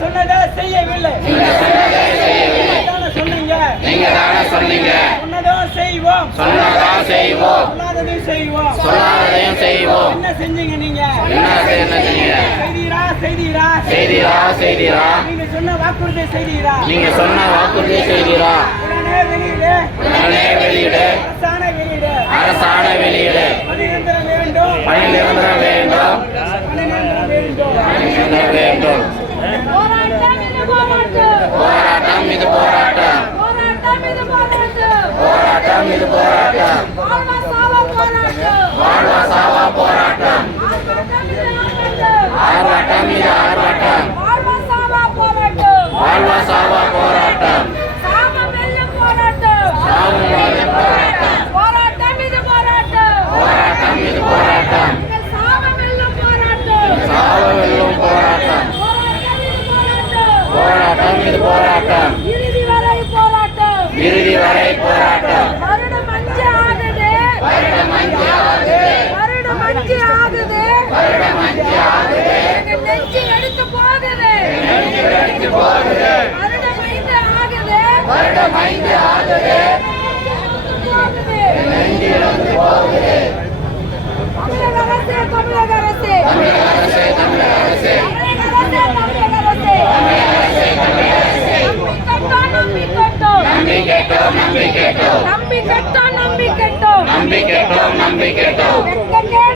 சொன்னதை செய்யவில்லை. சொன்னீங்க நீங்க தானே சொன்னீங்க. சொன்னதும் செய்வோம். சொன்னதும் செய்வோம். சொல்லாததையும் செய்வோம். சொல்லாததையும் செய்வோம். என்ன செஞ்சீங்க என்ன செஞ்சீங்க? செய்தீரா செய்தீரா? செய்தீரா செய்தீரா. சொன்ன வாக்குறுதி செய்தீரா? நீங்க சொன்ன வாக்குறுதி செய்தீரா. உடனே வெளியிடு. உடனே வெளியிடு. அரசாணை வெளியிடு. அரசாணை வெளியிடு. பணி நிரந்தரம் வேண்டும். பணி நிரந்தரம் Yeah. நம்பிக்கை நம்பிக்கை நம்பிக்கை நம்பிக்கை